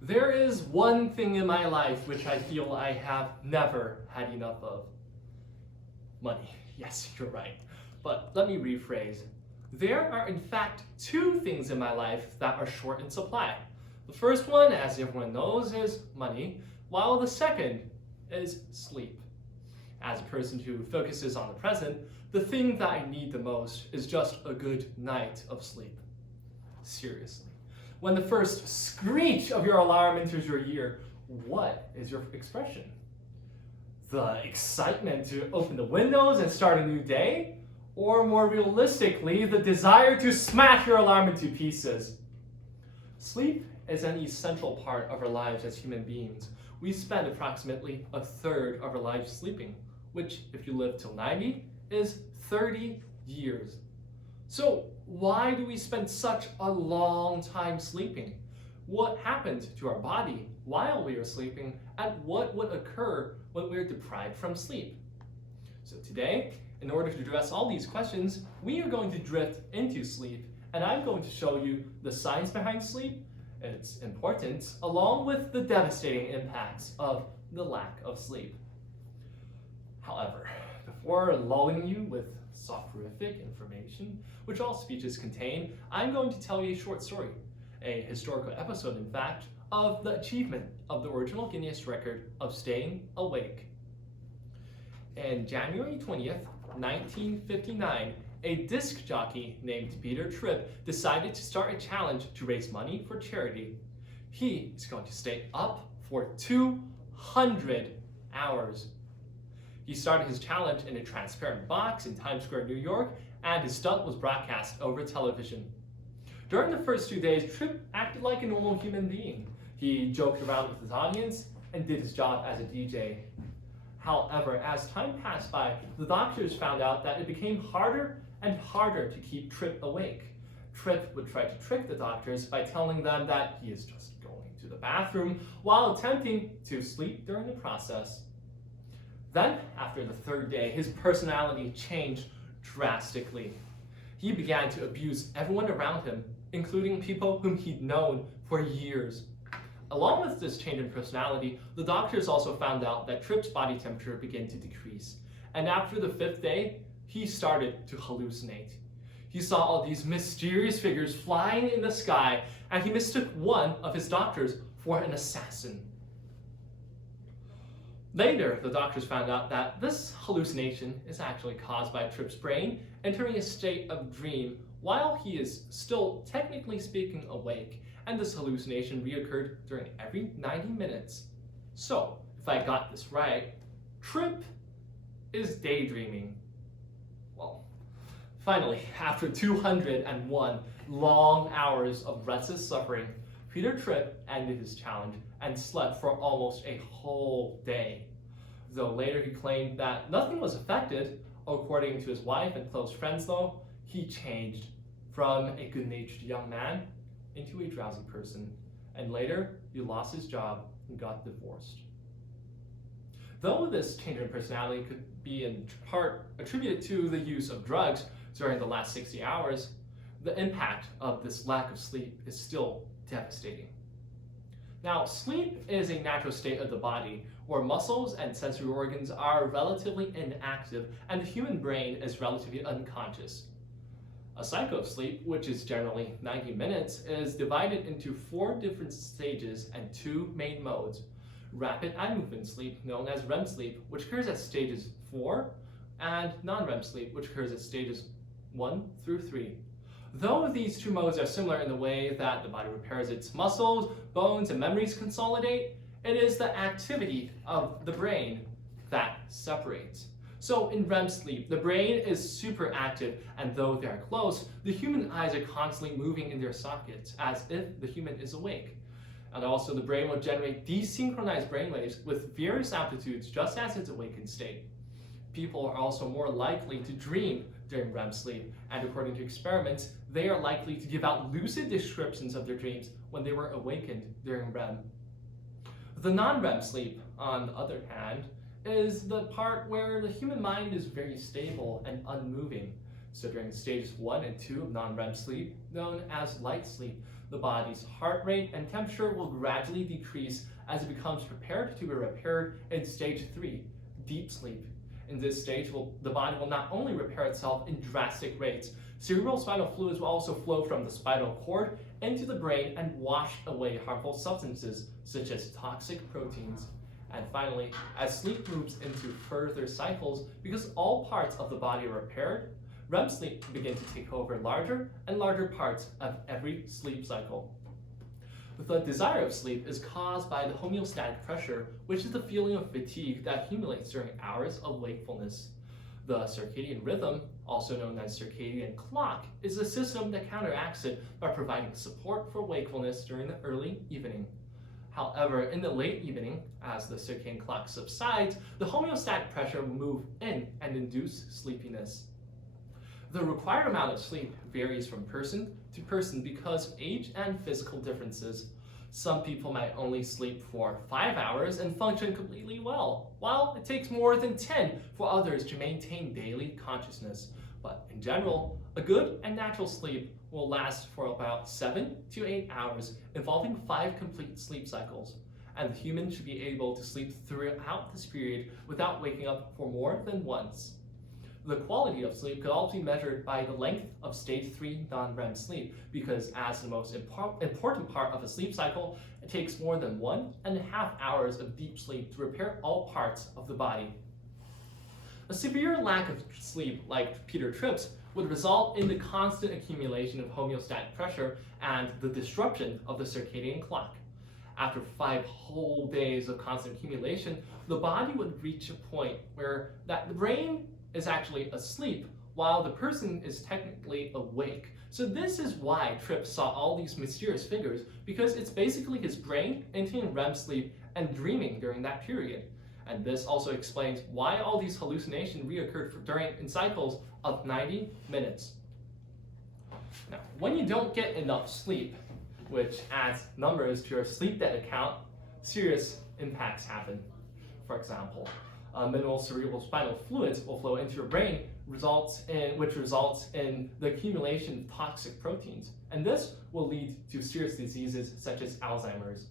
There is one thing in my life which I feel I have never had enough of. Money. Yes, you're right. But let me rephrase. There are in fact two things in my life that are short in supply. The first one, as everyone knows, is money, while the second is sleep. As a person who focuses on the present, the thing that I need the most is just a good night of sleep. Seriously. When the first screech of your alarm enters your ear, what is your expression? The excitement to open the windows and start a new day? Or more realistically, the desire to smash your alarm into pieces? Sleep is an essential part of our lives as human beings. We spend approximately a third of our lives sleeping, which, if you live till 90, is 30 years. So why do we spend such a long time sleeping? What happened to our body while we are sleeping, and what would occur when we're deprived from sleep? So today, in order to address all these questions, we are going to drift into sleep, and I'm going to show you the science behind sleep and its importance, along with the devastating impacts of the lack of sleep. However, before lulling you with soporific information, which all speeches contain, I'm going to tell you a short story, a historical episode, in fact, of the achievement of the original Guinness record of staying awake. On January 20th, 1959, a disc jockey named Peter Tripp decided to start a challenge to raise money for charity. He is going to stay up for 200 hours. He started his challenge in a transparent box in Times Square, New York, and his stunt was broadcast over television. During the first 2 days, Tripp acted like a normal human being. He joked around with his audience and did his job as a DJ. However, as time passed by, the doctors found out that it became harder and harder to keep Tripp awake. Tripp would try to trick the doctors by telling them that he is just going to the bathroom while attempting to sleep during the process. Then, after the third day, his personality changed drastically. He began to abuse everyone around him, including people whom he'd known for years. Along with this change in personality, the doctors also found out that Tripp's body temperature began to decrease. And after the fifth day, he started to hallucinate. He saw all these mysterious figures flying in the sky, and he mistook one of his doctors for an assassin. Later, the doctors found out that this hallucination is actually caused by Tripp's brain entering a state of dream while he is still, technically speaking, awake, and this hallucination reoccurred during every 90 minutes. So, if I got this right, Tripp is daydreaming. Well, finally, after 201 long hours of restless suffering, Peter Tripp ended his challenge and slept for almost a whole day. Though later he claimed that nothing was affected, according to his wife and close friends though, he changed from a good-natured young man into a drowsy person, and later he lost his job and got divorced. Though this change in personality could be in part attributed to the use of drugs during the last 60 hours, the impact of this lack of sleep is still devastating. Now, sleep is a natural state of the body where muscles and sensory organs are relatively inactive and the human brain is relatively unconscious. A cycle of sleep, which is generally 90 minutes, is divided into 4 different stages and 2 main modes. Rapid eye movement sleep, known as REM sleep, which occurs at stages 4, and non-REM sleep, which occurs at stages 1 through 3. Though these 2 modes are similar in the way that the body repairs its muscles, bones, and memories consolidate, it is the activity of the brain that separates. So in REM sleep, the brain is super active, and though they are close, the human eyes are constantly moving in their sockets as if the human is awake. And also the brain will generate desynchronized brainwaves with various amplitudes just as its awakened state. People are also more likely to dream during REM sleep, and according to experiments, they are likely to give out lucid descriptions of their dreams when they were awakened during REM. The non-REM sleep, on the other hand, is the part where the human mind is very stable and unmoving. So during stages 1 and 2 of non-REM sleep, known as light sleep, The body's heart rate and temperature will gradually decrease as it becomes prepared to be repaired in stage 3, deep sleep. In this stage, the body will not only repair itself in drastic rates, cerebrospinal fluids will also flow from the spinal cord into the brain and wash away harmful substances such as toxic proteins. And finally, as sleep moves into further cycles, because all parts of the body are repaired, REM sleep begin to take over larger and larger parts of every sleep cycle. The desire of sleep is caused by the homeostatic pressure, which is the feeling of fatigue that accumulates during hours of wakefulness. The circadian rhythm, also known as circadian clock, is a system that counteracts it by providing support for wakefulness during the early evening. However, in the late evening, as the circadian clock subsides, the homeostatic pressure will move in and induce sleepiness. The required amount of sleep varies from person to person because of age and physical differences. Some people might only sleep for 5 hours and function completely well, while it takes more than 10 for others to maintain daily consciousness. But in general, a good and natural sleep will last for about 7 to 8 hours, involving 5 complete sleep cycles. And the human should be able to sleep throughout this period without waking up for more than once. The quality of sleep could also be measured by the length of stage 3 non-REM sleep, because as the most important part of a sleep cycle, it takes more than 1.5 hours of deep sleep to repair all parts of the body. A severe lack of sleep, like Peter Tripp's, would result in the constant accumulation of homeostatic pressure and the disruption of the circadian clock. After 5 whole days of constant accumulation, the body would reach a point where the brain is actually asleep while the person is technically awake. So this is why Tripp saw all these mysterious figures, because it's basically his brain entering REM sleep and dreaming during that period. And this also explains why all these hallucinations reoccurred in cycles of 90 minutes. Now, when you don't get enough sleep, which adds numbers to your sleep debt account, serious impacts happen. For example, minimal cerebrospinal fluids will flow into your brain, which results in the accumulation of toxic proteins. And this will lead to serious diseases such as Alzheimer's.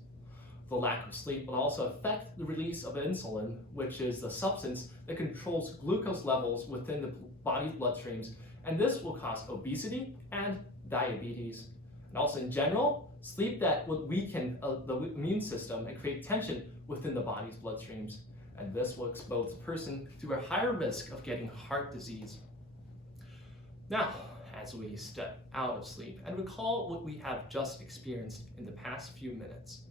The lack of sleep will also affect the release of insulin, which is the substance that controls glucose levels within the body's bloodstreams, and this will cause obesity and diabetes. And also in general, sleep debt will weaken the immune system and create tension within the body's bloodstreams, and this will expose the person to a higher risk of getting heart disease. Now, as we step out of sleep and recall what we have just experienced in the past few minutes,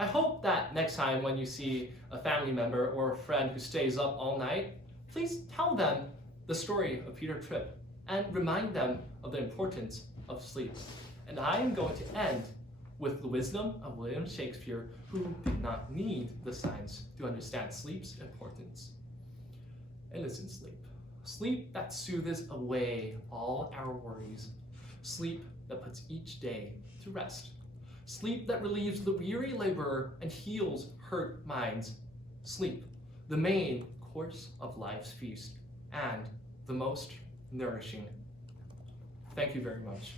I hope that next time when you see a family member or a friend who stays up all night, please tell them the story of Peter Tripp and remind them of the importance of sleep. And I am going to end with the wisdom of William Shakespeare, who did not need the science to understand sleep's importance. Innocent sleep. Sleep that soothes away all our worries. Sleep that puts each day to rest. Sleep that relieves the weary laborer and heals hurt minds. Sleep, the main course of life's feast, and the most nourishing. Thank you very much.